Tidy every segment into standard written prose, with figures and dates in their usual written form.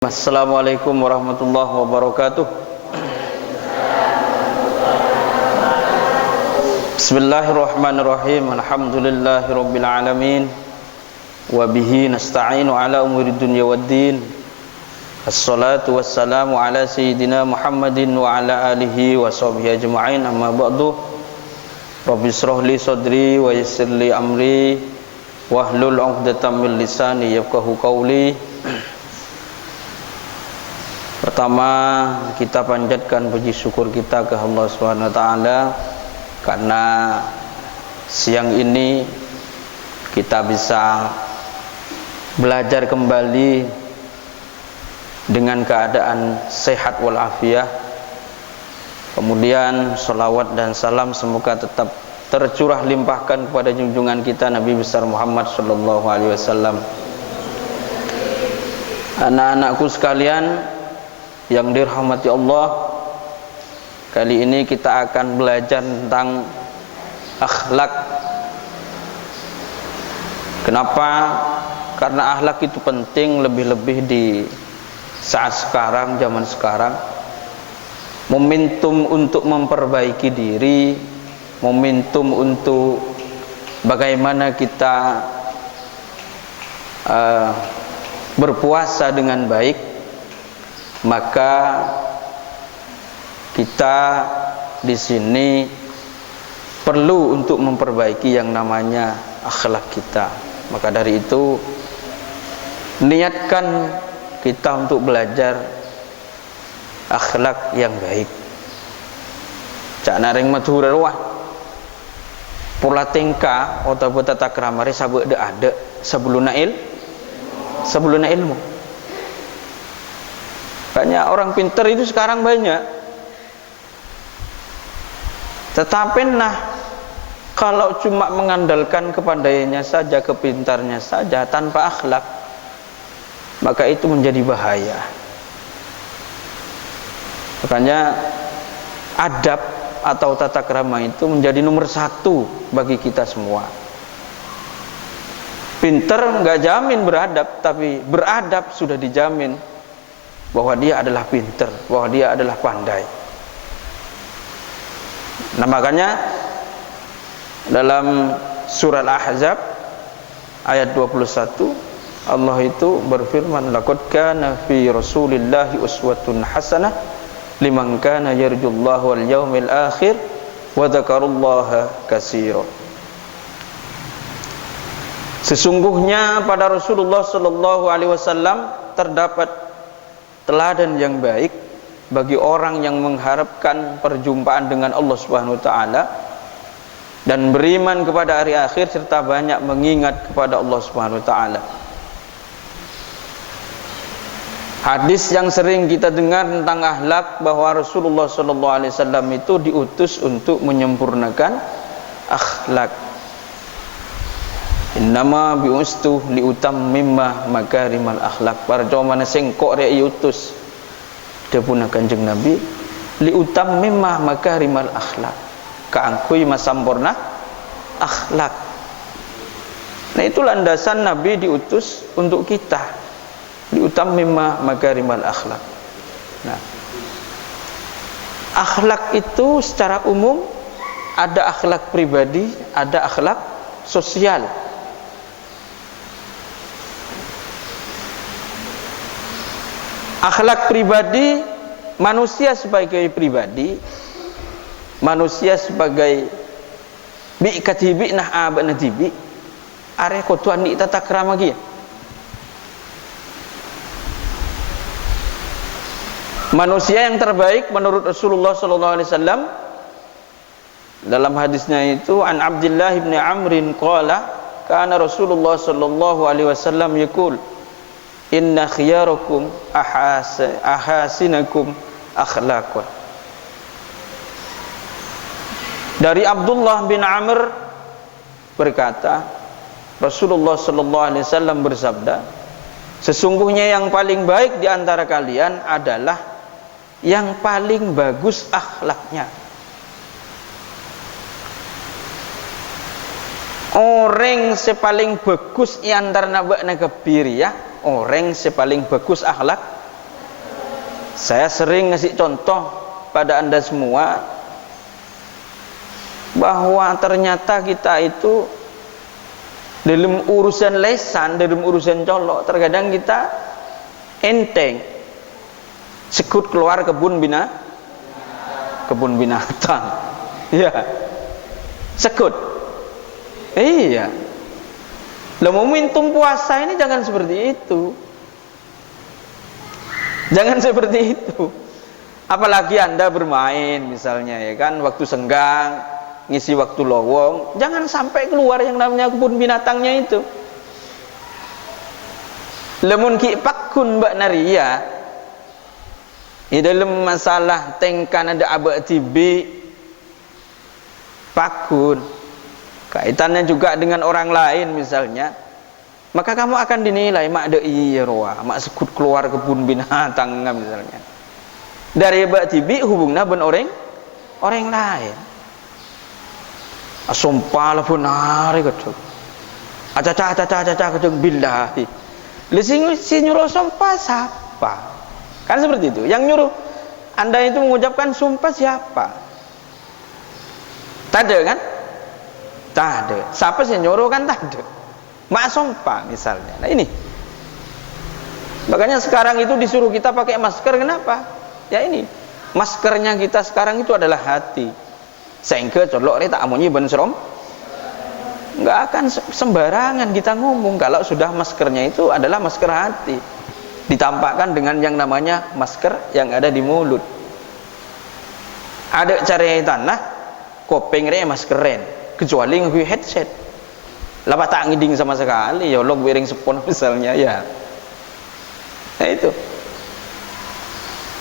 Assalamualaikum warahmatullahi wabarakatuh. Bismillahirrahmanirrahim. Alhamdulillahirabbil alamin. Wa bihi nasta'inu ala umuri dunya waddin. Assalatu wassalamu ala sayyidina Muhammadin wa ala alihi wa sahbihi ajma'in. Amma ba'du. Rabbi shrah li sadri wa yassir li amri wahlul 'uqdatam min lisani yafqahu qawli. Pertama, kita panjatkan puji syukur kita ke Allah Subhanahu wa taala karena siang ini kita bisa belajar kembali dengan keadaan sehat walafiat. Kemudian salawat dan salam semoga tetap tercurah limpahkan kepada junjungan kita Nabi besar Muhammad sallallahu alaihi wasallam. Anak-anakku sekalian yang dirahmati Allah, kali ini kita akan belajar tentang akhlak. Kenapa? Karena akhlak itu penting, lebih-lebih di saat sekarang, zaman sekarang. Momentum untuk memperbaiki diri, momentum untuk bagaimana kita berpuasa dengan baik. Maka kita di sini perlu untuk memperbaiki yang namanya akhlak kita. Maka dari itu niatkan kita untuk belajar akhlak yang baik. Cak naring maturah pola tingkah atau tata krama sabuk ada sebelum ilmu. Banyak orang pintar itu sekarang banyak. Tetapi kalau cuma mengandalkan kepadanya saja, kepintarnya saja tanpa akhlak, maka itu menjadi bahaya. Makanya adab atau tata krama itu menjadi nomor satu bagi kita semua. Pintar nggak jamin beradab, tapi beradab sudah dijamin bahwa dia adalah pintar, bahwa dia adalah pandai. Nah, makanya dalam surah Al-Ahzab ayat 21 Allah itu berfirman, laqad kana fi rasulillahi uswatun hasanah liman kana yarjullaha wal yaumil akhir wa dzakarallaha katsira. Sesungguhnya pada Rasulullah sallallahu alaihi wasallam terdapat teladan yang baik bagi orang yang mengharapkan perjumpaan dengan Allah Subhanahu wa taala dan beriman kepada hari akhir serta banyak mengingat kepada Allah Subhanahu wa taala. Hadis yang sering kita dengar tentang akhlak bahwa Rasulullah sallallahu alaihi wasallam itu diutus untuk menyempurnakan akhlak. Innama biustu liutammimma makarimal akhlak. Para mana sing kok rek utus dia punah Kanjeng Nabi liutammimma makarimal akhlak. Kaangkui masampurna akhlak. Nah, itu landasan Nabi diutus untuk kita. Liutammimma makarimal akhlak. Nah, akhlak itu secara umum ada akhlak pribadi, ada akhlak sosial. Akhlak pribadi, manusia sebagai pribadi, manusia sebagai bi'katibi nah abanatibi are kotuan di tata krama gia. Manusia yang terbaik menurut Rasulullah sallallahu alaihi wasallam dalam hadisnya itu an Abdullah bin Amrin qala kana Rasulullah sallallahu alaihi wasallam yaqul inna khiyarakum ahasinakum akhlaqan. Dari Abdullah bin Amr berkata, Rasulullah sallallahu alaihi wasallam bersabda, sesungguhnya yang paling baik di antara kalian adalah yang paling bagus akhlaknya. Orang sepaling bagus di antara nabak nakabir ya, orang sepaling bagus akhlak Saya sering ngasih contoh pada Anda semua bahwa ternyata kita itu dalam urusan lesan, dalam urusan colok, terkadang kita enteng. Sekut keluar kebun binatang. Iya. Sekut. Iya. Lah momentum puasa ini jangan seperti itu. Jangan seperti itu. Apalagi Anda bermain misalnya ya kan, waktu senggang, ngisi waktu lowong, jangan sampai keluar yang namanya kebun binatangnya itu. Lemun ki pakun Mbak Naria di dalam masalah tengkan ada abad tibi pakun kaitannya juga dengan orang lain misalnya, maka kamu akan dinilai mak de iya roa mak sekut keluar kebun binatang misalnya. Dari abad tibi hubungnya ben orang lain. Sumpah lah pun hari kecil. Aca kecil billahi. Lising si nyuruh sumpah siapa? Kan seperti itu. Yang nyuruh Anda itu mengucapkan sumpah siapa? Tak ada kan? Tak ada. Siapa sih nyuruh kan tak ada. Mak sumpah misalnya. Nah ini. Makanya sekarang itu disuruh kita pakai masker, kenapa? Ya ini. Maskernya kita sekarang itu adalah hati. Sehingga colok ini tak amunyi ben serom. Enggak akan sembarangan kita ngomong kalau sudah maskernya itu adalah masker hati. Ditampakkan dengan yang namanya masker yang ada di mulut. Ada cara tanah kopeng re maskeren kecuali nge headset. Lapa tak ngiding sama sekali ya log wearing sepon misalnya ya. Nah itu.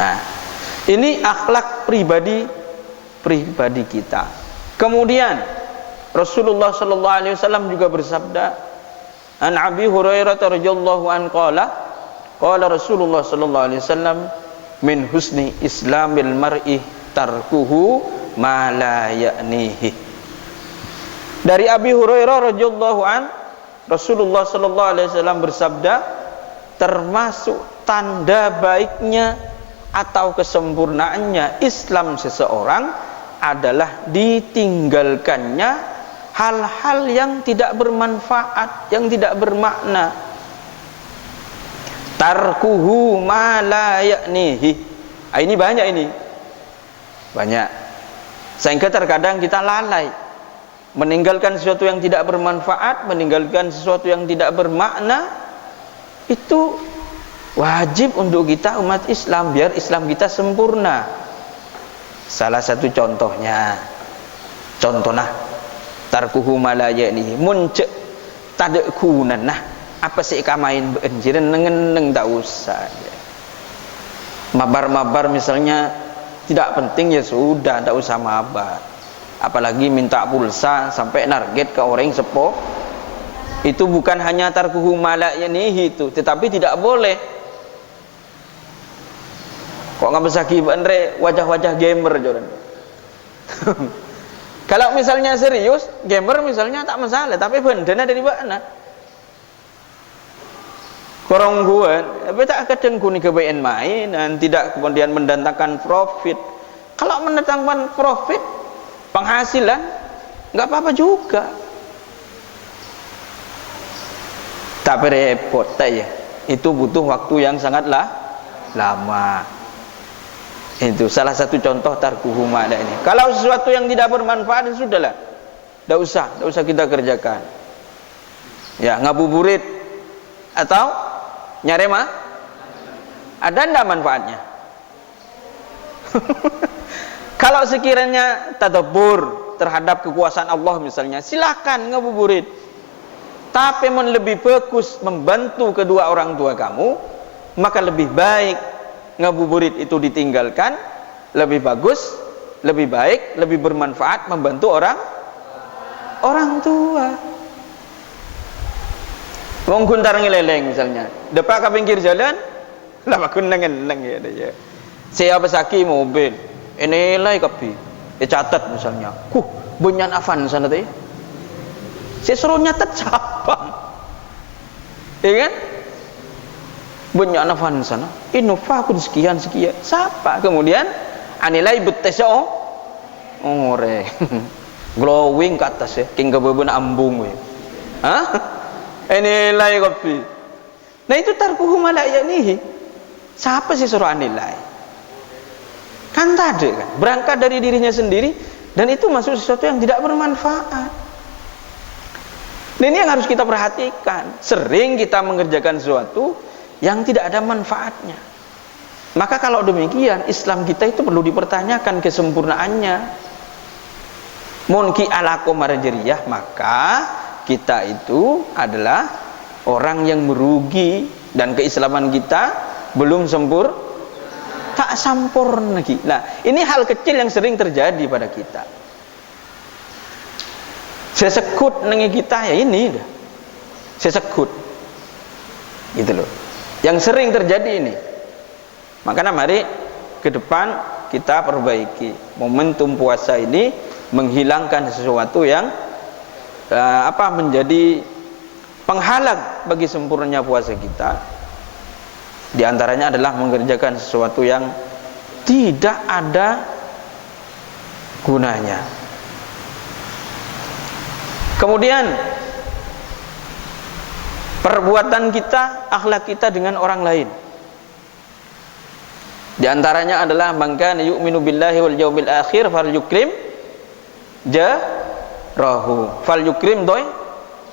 Nah, ini akhlak pribadi kita. Kemudian Rasulullah sallallahu alaihi wasallam juga bersabda, An Abi Hurairah radhiyallahu an qala Rasulullah sallallahu alaihi wasallam min husni islamil mar'i tarkuhu ma la ya'nihi. Dari Abi Hurairah radhiyallahu an Rasulullah sallallahu alaihi wasallam bersabda, termasuk tanda baiknya atau kesempurnaannya Islam seseorang adalah ditinggalkannya hal-hal yang tidak bermanfaat, yang tidak bermakna. Tarkuhu ma la ya'nihi. Ini banyak ini. Banyak. Sehingga terkadang kita lalai meninggalkan sesuatu yang tidak bermanfaat, meninggalkan sesuatu yang tidak bermakna. Itu wajib untuk kita umat Islam biar Islam kita sempurna. Salah satu contohnya, tarkuhu ma la ya'nihi. Mun cek tade kunan nah apa sih kamain benjiran neng tak usah. Mabar misalnya tidak penting ya sudah, tak usah mabar. Apalagi minta pulsa sampai target ke orang sepo. Itu bukan hanya tarkuhu ma la ya'nihi itu, tetapi tidak boleh. Kok nggak bisa kibanre wajah-wajah gamer joran. Kalau misalnya serius gamer misalnya tak masalah, tapi bendana dari mana? Korong gue, tapi tak kadang kuni kebayan main dan tidak kemudian mendatangkan profit. Kalau mendatangkan profit, penghasilan, nggak apa-apa juga. Tapi repot ya. Itu butuh waktu yang sangatlah lama. Itu salah satu contoh tarkuhu ma la ini. Kalau sesuatu yang tidak bermanfaat sudahlah, tidak usah kita kerjakan. Ya ngabuburit atau nyare mah ada ndak manfaatnya? Kalau sekiranya tadabbur terhadap kekuasaan Allah misalnya, silakan ngabuburit. Tapi lebih bagus membantu kedua orang tua kamu, maka lebih baik ngabuburit itu ditinggalkan. Lebih bagus, lebih baik, lebih bermanfaat membantu orang tua. Wong guntar ngeleleng misalnya, depak ke pinggir jalan, lah bakun neng ya. Saya besaki mobil, ini lai kapi, catat misalnya, bunyan afan sana teh. Saya suruh nyatet siapa, ya kan? banyak nafan sana inofakun sekian siapa kemudian anilai betesao ore glowing ke atas ya king kebeben ambung ya anilai kopi nah itu tarkuhu malayanihi siapa sih suruh anilai kan tadi kan berangkat dari dirinya sendiri dan itu masuk sesuatu yang tidak bermanfaat. Nah, ini yang harus kita perhatikan. Sering kita mengerjakan sesuatu yang tidak ada manfaatnya. Maka kalau demikian Islam kita itu perlu dipertanyakan kesempurnaannya. Munki ala komarjeriyah, maka kita itu adalah orang yang merugi dan keislaman kita belum sempurna. Tak sempurna lagi. Nah, ini hal kecil yang sering terjadi pada kita. Sesekut nengi kita ya ini dah. Sesekut. Gitu loh. Yang sering terjadi ini. Makanya mari ke depan kita perbaiki momentum puasa ini menghilangkan sesuatu yang menjadi penghalang bagi sempurnanya puasa kita. Di antaranya adalah mengerjakan sesuatu yang tidak ada gunanya. Kemudian perbuatan kita, akhlak kita dengan orang lain. Di antaranya adalah man kana yu'minu billahi wal yaumil akhir falyukrim jarahu falyukrim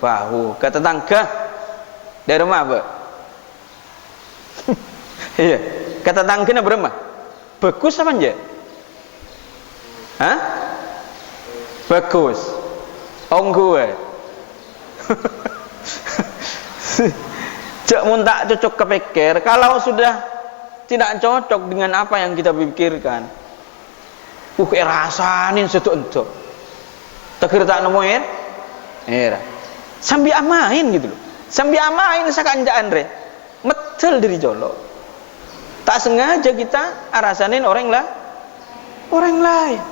fahu. Kata tangga dari rumah apa? Iya, kata tangkina berapa? Bagus apa enggak? Hah? Bagus. Onggue. Cak mun tak cocok kepikir, kalau sudah tidak cocok dengan apa yang kita pikirkan. Rasanin setu-entuk. Teger tak nemuin? Era. Sambil amain gitu loh. Sambil amain sakanjaan re. Metel diri jolo. Tak sengaja kita arasanin orang lain.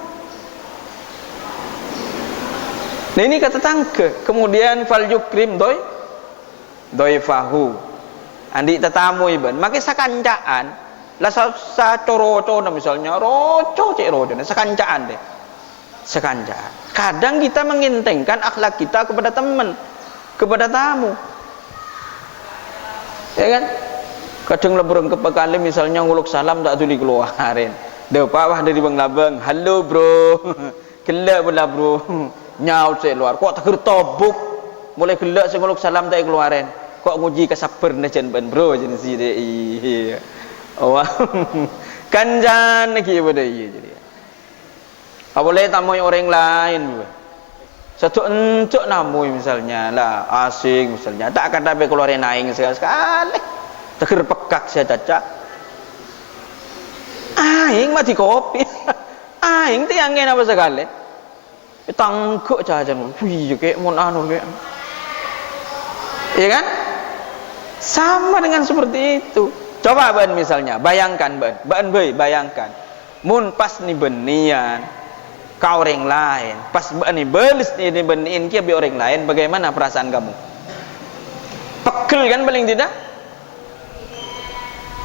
Nah ini kata tangke. Kemudian fal yukrim doi fahu. Andi tetamu iban. Maka sakancaan. Lah sa coro misalnya roco cek roco. Sakancaan deh. Sakancaan. Kadang kita mengintengkan akhlak kita kepada teman, kepada tamu. Ya kan? Kadang lebreng kepekali misalnya nguluk salam tak tuli keluarin. Depa wah dari Bang Labang, halo bro. Gelak pula bro. Nyaut saya luar. Kok teger tobuk. Mulai gelak saya nguluk salam tak keluarin. Kok nguji kesabar jan ban bro jenis iya. Oh. Kanjan lagi pada iya jadi. Apa boleh tamu orang lain. Satu encok namu misalnya lah asing misalnya tak akan sampai keluarin aing sekali. Teger pekak saya caca. Aing mati kopi. Aing tiangin apa sekali. Tangguk cacan. Wih, kayak mun anu kayak. Iya kan? Sama dengan seperti itu. Coba ban misalnya, bayangkan ban bayangkan. Mun pas ni benian kau orang lain, pas ni belis ni beniin kia bi orang lain, bagaimana perasaan kamu? Pegel kan paling tidak?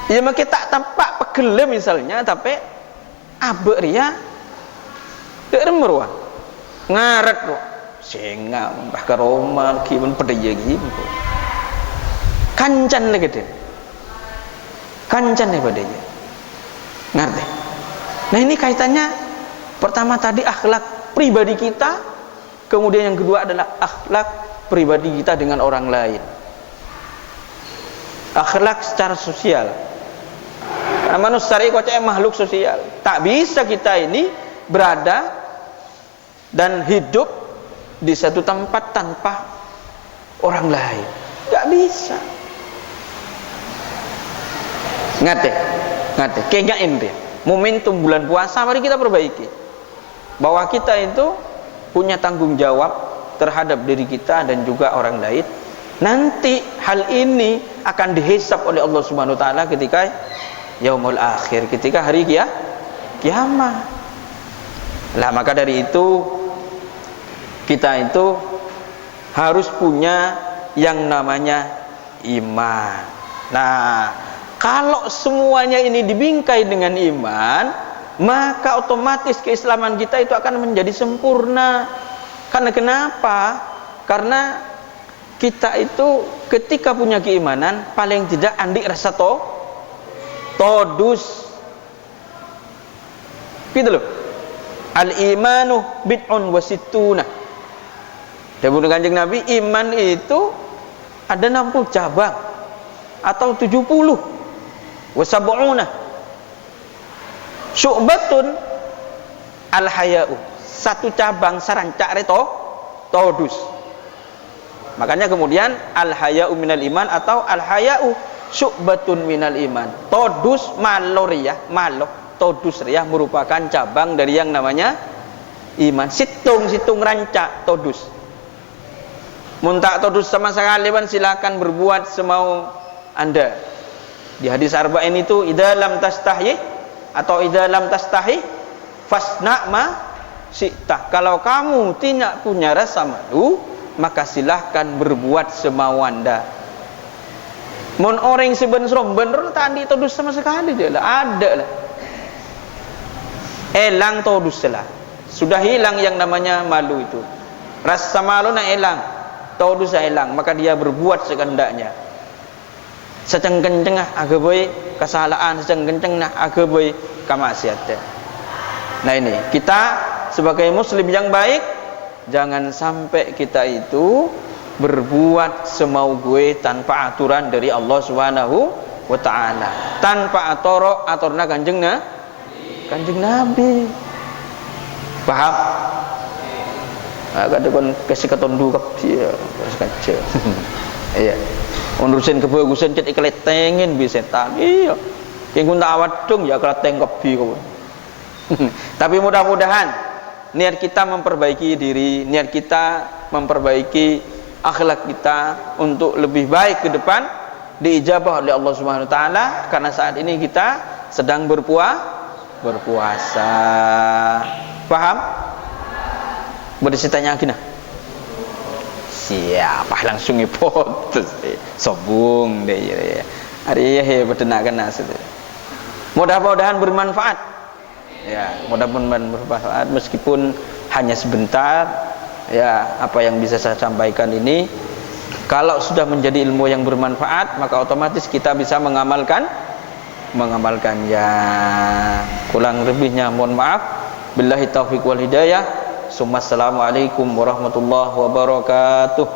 Ya maka tak tampak pegel misalnya tapi abek ria dek remerwa ngaret kok singa mbah karoma kimun pedaya gitu kancan lagi deh kancan nih pedaya ngerti. Nah ini kaitannya pertama tadi akhlak pribadi kita, kemudian yang kedua adalah akhlak pribadi kita dengan orang lain, akhlak secara sosial. Karena manusia itu makhluk sosial. Tak bisa kita ini berada dan hidup di satu tempat tanpa orang lain. Tak bisa. Ngate. Kayaknya ini momentum bulan puasa mari kita perbaiki. Bahwa kita itu punya tanggung jawab terhadap diri kita dan juga orang lain. Nanti hal ini akan dihisab oleh Allah Subhanahu wa taala ketika yaumul akhir, ketika hari kiamat. Lah maka dari itu kita itu harus punya yang namanya iman. Nah, Kalau semuanya ini dibingkai dengan iman, maka otomatis keislaman kita itu akan menjadi sempurna. Karena kenapa? Karena kita itu ketika punya keimanan, paling tidak andik rasa todus. Gitu loh. Al-imanu bid'un wa sittuna. Dawuh Kanjeng Nabi, iman itu ada 60 cabang atau 70. Wa sab'una. Syu'batun al-haya'u. Satu cabang sarancak reto todus. Makanya kemudian al-haya'u minal iman atau al-haya'u syu'batun minal iman. Todus maloriyah, malo todus riyah merupakan cabang dari yang namanya iman. Situng rancak todus. Muntak todus sama sekali kan silakan berbuat semau Anda. Di hadis arba'in itu idza lam tastahi atau idza lam tastahi fasna ma syi'ta. Kalau kamu tidak punya rasa malu, maka silahkan berbuat semau Anda. Mun orang sebenarnya bener tadi todus sama sekali dia lah, ada lah. Elang todus lah. Sudah hilang yang namanya malu itu. Rasa malu nak hilang, todus hilang, maka dia berbuat sekehendaknya. Seceng kenceng agak boy kesalahan, seceng kenceng agak boy kemaksiatan. Nah ini kita sebagai muslim yang baik, jangan sampai kita itu berbuat semau gue tanpa aturan dari Allah Subhanahu wa ta'ala, tanpa aturna Kanjeng Nabi. Paham? Agak ada kasih ketondu kapsi ya, kaca. Iya. Urusin kebagusan cet ikletengin bi setan. Iya. Yang kun tawadung ya kleteng kebi kau. Tapi mudah-mudahan niat kita memperbaiki diri, niat kita memperbaiki akhlak kita untuk lebih baik ke depan diijabah oleh Allah Subhanahu wa taala, karena saat ini kita sedang berpuasa. Paham? Boleh saya tanya lagi nah? Siapa langsung ipotus sobung deh ya. Hari ya bertenaga nas. Mudah-mudahan bermanfaat. Ya, mudah-mudahan bermanfaat meskipun hanya sebentar. Ya, apa yang bisa saya sampaikan ini kalau sudah menjadi ilmu yang bermanfaat, maka otomatis kita bisa mengamalkannya. Kurang lebihnya mohon maaf. Billahi taufiq wal hidayah. Assalamualaikum warahmatullahi wabarakatuh.